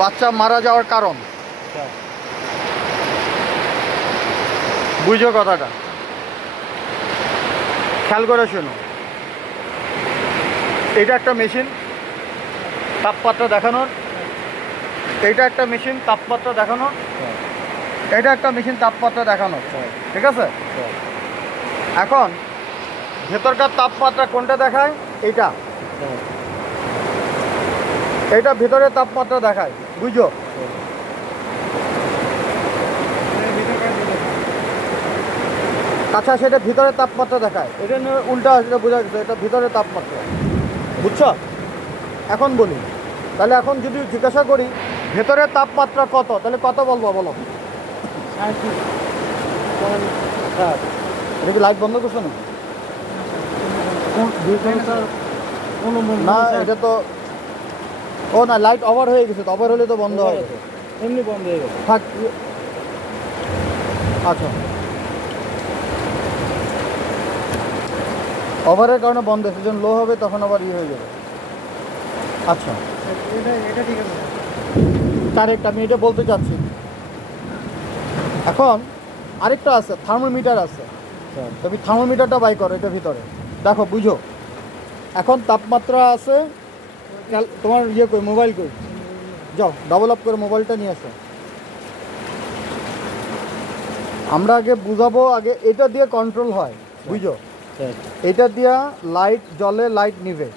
বাচ্চা মারা যাওয়ার কারণ বুঝো কথাটা, খেয়াল করে শোনো। এটা একটা মেশিন তাপমাত্রা দেখানোর, এটা একটা মেশিন তাপমাত্রা দেখানোর, এটা একটা মেশিন তাপমাত্রা দেখানোর, ঠিক আছে? এখন ভেতরকার তাপমাত্রা কোনটা দেখায়? এটা, এটা ভেতরের তাপমাত্রা দেখায়, বুঝো? আচ্ছা, সেটা ভিতরের তাপমাত্রা দেখায়, এটা নিয়ে উল্টা, সেটা বোঝা গেছে, এটা ভিতরের তাপমাত্রা, বুঝছো? এখন বলি, তাহলে এখন যদি জিজ্ঞাসা করি ভেতরের তাপমাত্রা কত, তাহলে কত বলবো বলো? এটা কি লাইট বন্ধ করছো না? না, এটা তো, ও না, লাইট ওভার হয়ে গেছে, তো ওভার হলে তো বন্ধ হয়, এমনি বন্ধ হয়ে গেছে। থাক। আচ্ছা, ওভারের কারণে বন্ধ হয়েছে, যখন লো হবে তখন আবার ইয়ে হয়ে যাবে। আচ্ছা, এটা ঠিক আছে, কারেক্ট, আমি এটা বলতে চাচ্ছি। এখন আরেকটা আছে, থার্মোমিটার আছে, তুমি থার্মোমিটারটা বাই করো, এটা ভিতরে দেখো, বুঝো। এখন তাপমাত্রা আছে, তোমার ইয়ে কই, মোবাইল কই, যাও ডবল আপ করে মোবাইলটা নিয়ে আসো। আমরা আগে বুঝাবো, আগে এটা দিয়ে কন্ট্রোল হয়, বুঝো? এটা দিয়া লাইট জ্বলে, লাইট নিভে,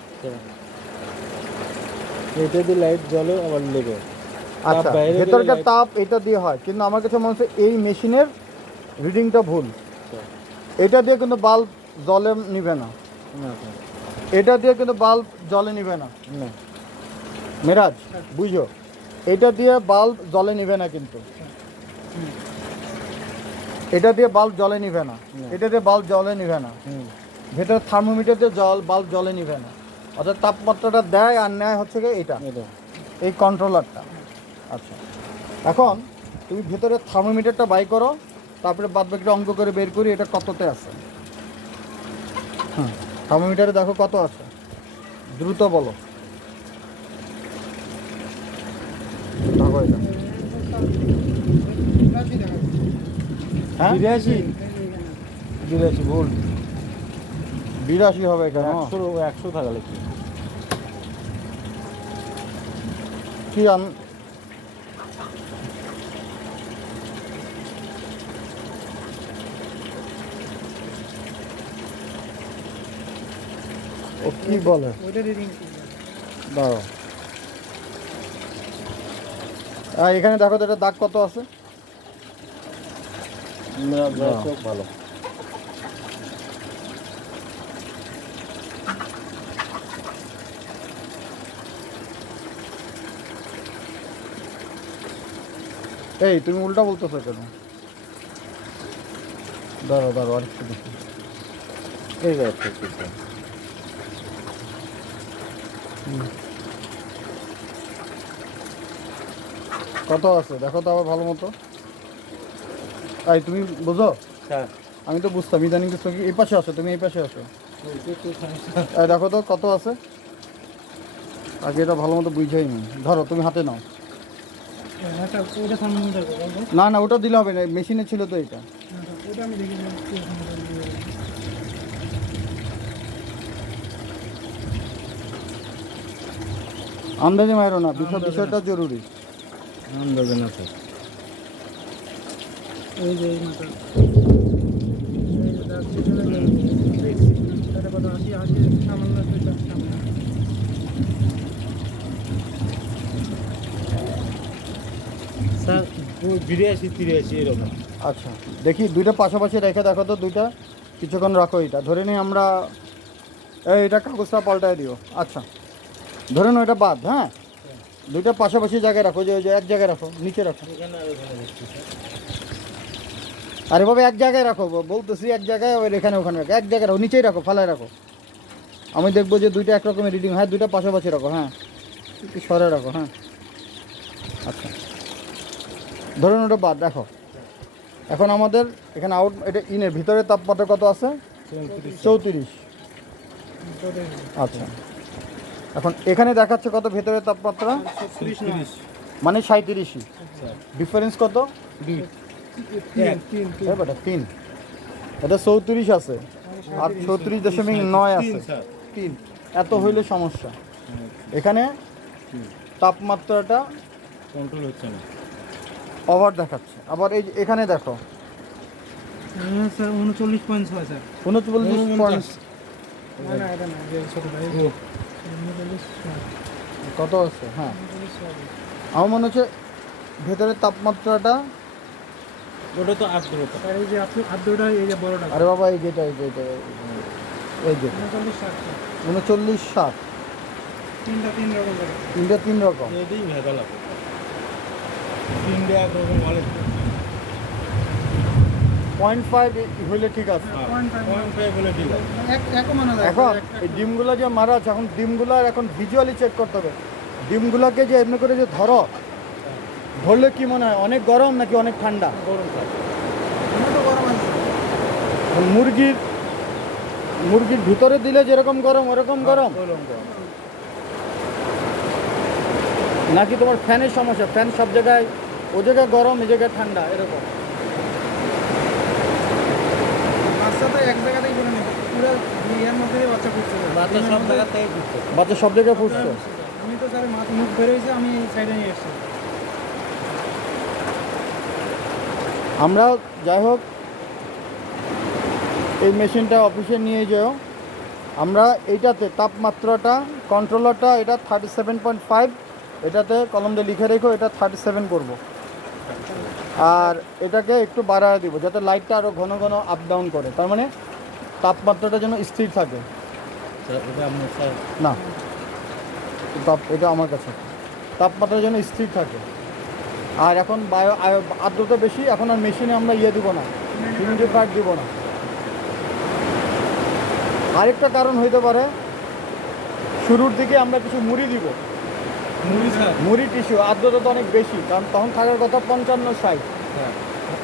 এটা দিয়ে লাইট জ্বলে আবার নেবে। আচ্ছা, ভেতরকার তাপ এটা দিয়ে হয়, কিন্তু আমার কাছে মনে হচ্ছে এই মেশিনের রিডিংটা ভুল। এটা দিয়ে কিন্তু বাল্ব জ্বলে নিবে না, এটা দিয়ে কিন্তু বাল্ব জ্বলে নিবে না, মেরাজ, বুঝো? এটা দিয়ে বাল্ব জ্বলে নিবে না, কিন্তু এটা দিয়ে বাল্ব জ্বলে নিবে না, এটা দিয়ে বাল্ব জ্বলে নিবে না, ভেতরে থার্মোমিটার দিয়ে বাল্ব জ্বলে নিবে না। অর্থাৎ তাপমাত্রাটা দেয় আর নেয় হচ্ছে কি এটা, এই কন্ট্রোলারটা। আচ্ছা, এখন তুমি ভেতরে থার্মোমিটারটা বাই করো, তারপরে বাদ বাকিটা অঙ্ক করে বের করি এটা কততে আছে। হ্যাঁ, থার্মোমিটারে দেখো কত আছে, দ্রুত বলো। দেখো এটা, হ্যাঁ 82 ভুল, 82 হবে কেন? 100 থাকলে কি কি ও কি বলে, দাঁড়াও, এখানে দেখো তো এটা দাগ কত আছে। ভালো। এই তুমি উল্টা বলতেছো কেন? দাঁড়াও দাঁড়াও, আরেকটু দেখি। এই যাচ্ছে কত আছে দেখো তো আবার ভালো মতো। এই তুমি বুঝো? হ্যাঁ, আমি তো বুঝতাম, ইদানিং কিছু এই পাশে আসো, তুমি এই পাশে আসো, এই দেখো তো কত আছে। আগে এটা ভালো মতো বুঝাই নি, ধরো তুমি হাতে নাও। না না, ওটা দিলে হবে না, মেশিনে ছিল তো এটা। আন্দাজে মারো না, বিষয়টা জরুরি। আন্দাজে না স্যার। এই যে স্যার 82-83 এরকম। আচ্ছা, দেখি দুইটা পাশাপাশি রেখে দেখো তো, দুইটা কিছুক্ষণ রাখো। এটা ধরে নিই আমরা, এটা কাগজটা পাল্টায় দিও। আচ্ছা, ধরে নাও এটা বাদ, হ্যাঁ, দুইটা পাশাপাশি জায়গায় রাখো, যে ওই যে এক জায়গায় রাখো, নিচে রাখো। আরে বাবা এক জায়গায় রাখো, বলতেছি এক জায়গায়, ওই এখানে ওখানে রাখো, এক জায়গায় রাখো, নিচেই রাখো, ফালায় রাখো। আমি দেখবো যে দুইটা একরকমের রিডিং, হ্যাঁ দুইটা পাশাপাশি রাখো, হ্যাঁ একটু সরে রাখো, হ্যাঁ। আচ্ছা, ধরুন ওটা বাদ, দেখো এখন আমাদের এখানে আউট, এটা ইনের ভিতরে তাপমাত্রা কত আছে? 34। আচ্ছা, এখন এখানে দেখাচ্ছে কত ভেতরের তাপমাত্রা? মানে 37ই। স্যার ডিফারেন্স কত? দুই এ বেটা 3, এটা 34 আছে আর 36.9 আছে। স্যার 3 এত হইলে সমস্যা। এখানে তাপমাত্রাটা কন্ট্রোল হচ্ছে না। ওভার দেখাচ্ছে। আবার এই যে এখানে দেখো স্যার 39.6 স্যার। 39 পয়েন্ট না না এটা না, যে ছোট ভাই ও 39 কত আছে। হ্যাঁ আমার মনে হচ্ছে ভেতরের তাপমাত্রাটা, ওটা তো আর্দ্রতা। স্যার এই যে আপনি আদ্যটা এই যে বড়টা আরে বাবা এই যেটা এই যে 39 60 তিনটা তিন রকম করে। তিনটা 3 রকম। এটাই ভেজাল আছে। তিনটে একরকম বলে 0.5 হইলে ঠিক আছে। 0.5 বলে ঠিক আছে। এক মানা যায় এখন এই ডিমগুলো যে মারা আছে, এখন ডিমগুলার এখন ভিজুয়ালি চেক করতে হবে। ডিমগুলোকে যে এমনি করে যে ধরলে কি মনে হয় অনেক গরম নাকি অনেক ঠান্ডা? গরম স্যার। তো গরম আছে। এখন মুরগির ভিতরে দিলে যেরকম গরম ওরকম গরম, গরম গরম। নাকি তোমার ফ্যানের সমস্যা? ফ্যান সব জায়গায়, ও জায়গায় গরম এই জায়গায় ঠান্ডা এরকম। বাচ্চা তো এক জায়গাতেই করে নেবে, পুরো ইয়ের মধ্যে বাচ্চা ফুটছে স্যার। বাচ্চা সব জায়গা থেকে ঘুরছে। বাচ্চা সব জায়গায় ফুটছে। আমি তো স্যার মুখ বেরোইছে, আমি এই সাইডে নিয়ে এসেছি। আমরা যাই হোক এই মেশিনটা অফিসে নিয়ে যাও। আমরা এইটাতে তাপমাত্রাটা কন্ট্রোলারটা এটা 37.5, এটাতে কলম দিয়ে লিখে রেখো এটা 37 করব। আর এটাকে একটু বাড়ায় দিব যাতে লাইটটা আরও ঘন ঘন আপ ডাউন করে, তার মানে তাপমাত্রাটা যেন স্থির থাকে। স্যার ওটা আপনার স্যার না এটা আমার কাছে, তাপমাত্রা যেন স্থির থাকে। আর এখন আর্দ্রতা বেশি, এখন আর মেশিনে আমরা দিব না, হিউমিডিফায়ার দিব না। আরেকটা কারণ হইতে পারে শুরুর দিকে আমরা কিছু মুড়ি দিব, মুড়ি স্যার। মুড়ি টিস্যু। আর্দ্রতা তো অনেক বেশি, কারণ তখন থাকার কথা 55-60, হ্যাঁ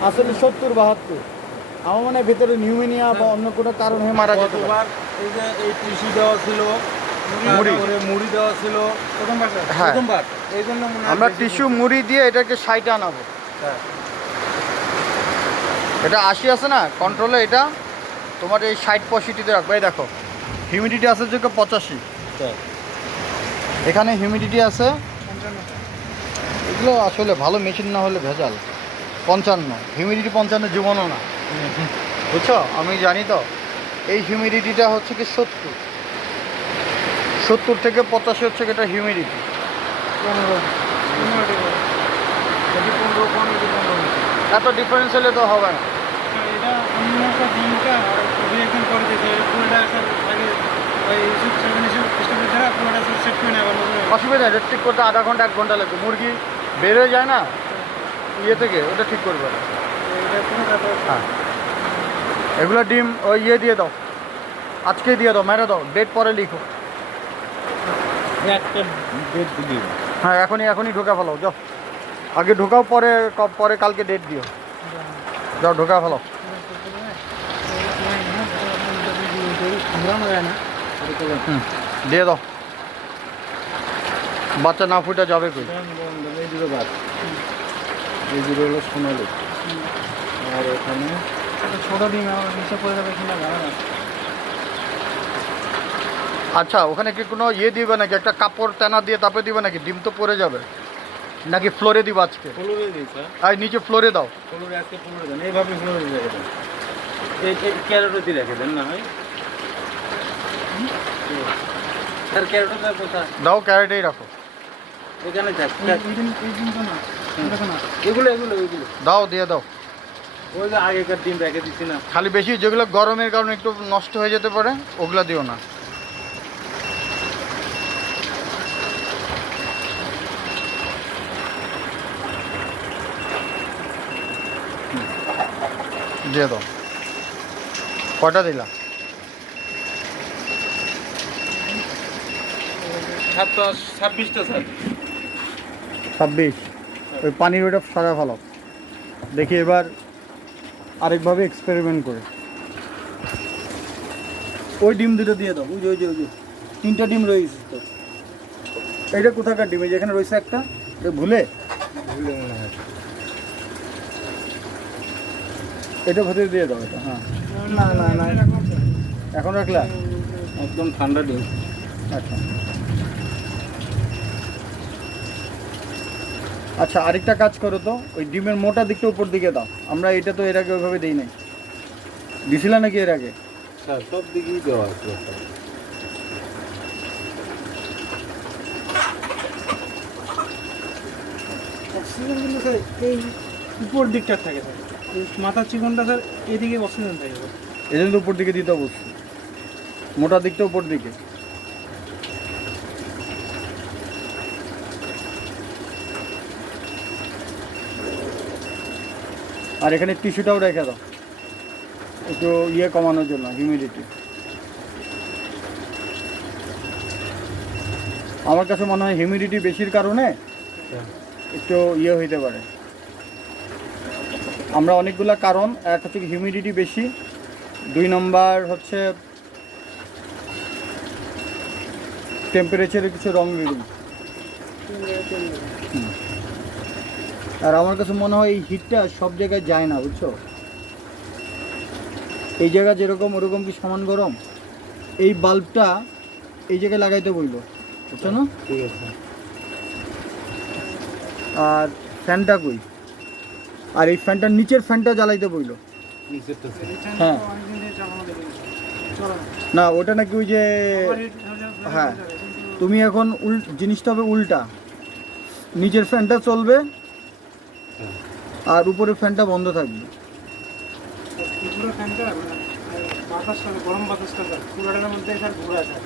আসলে 70-72। আমার মনে হয় ভেতরে নিউমোনিয়া বা অন্য কোনো কারণ হয়ে মারা যেতে পারে। কতবার এই যে এই টিস্যু দেওয়া ছিল, মুড়ি। তারপরে মুড়ি দেওয়া ছিল প্রথম বাচ্চা হ্যাঁ প্রথমবার। এই জন্য মনে হয় আমরা বেশি টিস্যু মুড়ি দিয়ে এটাকে 60 আনাবো। হ্যাঁ এটা 80 আছে না কন্ট্রোলে, এটা তোমার এই 60-65 রাখবে। এই দেখো হিউমিডিটি আছে যে 85, স্যার। এখানে হিউমিডিটি আছে। 55 এগুলো আসলে ভালো মেশিন না হলে ভেজাল। 55 হিউমিডিটি, 55 জীবনও না, বুঝছো? আমি জানি তো। এই হিউমিডিটিটা হচ্ছে কি 70 থেকে 85 হচ্ছে কি এটা হিউমিডিটি। 15 যদি 15 এত ডিফারেন্স হলে তো হবে না। এটা অন্য একটা ডিমটা আর রিঅ্যাকশন করে দিতে পুরোটা স্যার আগে ওই ইস্যু 7 ইস্যু স্টেপের দ্বারা পুরোটা স্যার সেট করে নেওয়ার মতো। অসুবিধা নেই, ঠিক করতে আধা ঘন্টা 1 ঘন্টা লাগবে। মুরগি বের হয়ে যায় না ইয়ে থেকে, ওটা ঠিক করবে না। এটা কোনো ব্যাপার না। হ্যাঁ এগুলো ডিম ওই ইয়ে দিয়ে দাও, আজকেই দিয়ে দাও, মেরে দাও, ডেট পরে লিখো। একটা ডেট দিবি। হ্যাঁ এখনই ঢোকা ফেলাও, যাও আগে ঢোকাও, পরে কালকে ডেট দিও, যাও ঢোকা ফেলাও। ঘুরানো যায় না। হুম দিয়ে দাও, বাচ্চা না ফুটে যাবে কই। এই দুটো বাদ। এই দুটো হলো সোনালি। আর এখানে একটা ছোট ডিম আমার নিচে পড়ে যাবে কিনা জানা না। আচ্ছা ওখানে কি কোনো ইয়ে দিবে নাকি, একটা কাপড় তেনা দিয়ে তাপে দিবে নাকি? ডিম তো পড়ে যাবে, নাকি ফ্লোরে দিব আজকে? ফ্লোরে দিই স্যার। আর নিচে ফ্লোরে দাও। ফ্লোরে আজকে ফ্লোরে দেন, এইভাবে ফ্লোরে রেখে দেন। এই ক্যারেটও রেখে দেন না হয় স্যার। ক্যারেটও স্যার কোথায়? দাও ক্যারেটেই রাখো, এখানে থাক। এই ডিমটা না, এটা তো না। এগুলো দাও দিয়ে দাও। ওই যে আগেকার ডিম রেখে দিচ্ছি না। খালি বেশি যেগুলো গরমের কারণে একটু নষ্ট হয়ে যেতে পারে ওগুলা দিও না। দিয়ে দাও। কয়টা দিলা? 26টা স্যার। 26। ওই পানির ওইটা সারা ভালো। দেখি এবার আরেকভাবে এক্সপেরিমেন্ট করে। ওই ডিম দুটো দিয়ে দাও, ওই যে 3টা ডিম রয়েছে তো। এইটা কোথাকার ডিম? এই যেখানে রয়েছে একটা, এটা ভুলে ভুলে মনে হয়। এটা ভেতরে দিয়ে দাও এটা, হ্যাঁ। না না না, এখন রাখলা? একদম ঠান্ডা ডিম। আচ্ছা আচ্ছা, আরেকটা কাজ করো তো, ওই ডিমের মোটা দিকটা উপর দিকে দাও। আমরা এটা তো এর আগে ওইভাবে দিই নাই, দিছিলা নাকি এর আগে? স্যার সব দিকেই দেওয়া আছে। অক্সিজেন কিন্তু স্যার এই উপর দিকটা থাকে স্যার, এই মাথার চিকনটা স্যার এদিকে অক্সিজেন থাকে স্যার। এই জন্য তো উপর দিকে দিতে বলছি, মোটা দিকটা উপর দিকে। আর এখানে টিস্যুটাও রেখে দাও, একটু ইয়ে কমানোর জন্য, হিউমিডিটি। আমার কাছে মনে হয় হিউমিডিটি বেশির কারণে একটু ইয়ে হইতে পারে। আমরা অনেকগুলা কারণ, এক হচ্ছে হিউমিডিটি বেশি, 2 নম্বর হচ্ছে টেম্পারেচারে কিছু রং রিডিং। আর আমার কাছে মনে হয় এই হিটটা সব জায়গায় যায় না, বুঝছো? এই জায়গা যেরকম ওরকম কি সমান গরম? এই বাল্বটা এই জায়গায় লাগাইতে বললো, বুঝছো না? ঠিক আছে। আর ফ্যানটা কই? আর এই ফ্যানটার নিচের ফ্যানটা জ্বালাইতে বললো। নিচেরটা স্যার। এই ফ্যানটা হ্যাঁ। তো অনেকদিন ধরে চালানো দেখি চলে না। না, ওটা নাকি ওই যে ওভারহিট হলে হ্যাঁ। বেড়ে যায়, কিন্তু তুমি এখন জিনিসটা হবে উল্টা, নিচের ফ্যানটা চলবে হ্যাঁ। আর উপরের ফ্যানটা বন্ধ থাকবে। এই পুরো ফ্যানটা মানে বাতাসটা, গরম বাতাসটা স্যার পুরোটার মধ্যে স্যার ঘুরে যায়।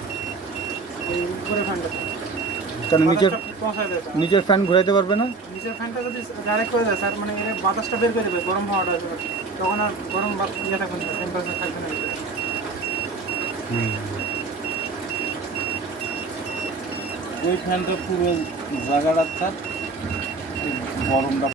এই উপরে ফ্যানটা কারণ নিচের বাতাসটা পৌঁছায় দেয় স্যার। নিচের ফ্যান ঘুরাইতে পারবে না। নিচের ফ্যানটা যদি ডাইরেক্ট করে দেয় স্যার, মানে এর বাতাসটা বের করে দেবে, গরম হাওয়াটা আসবে, তখন আর গরম ইয়ে থাকবে না, টেম্পারেচার থাকবে না। ওই ফ্যানটা পুরো জায়গাটা স্যার গরমটা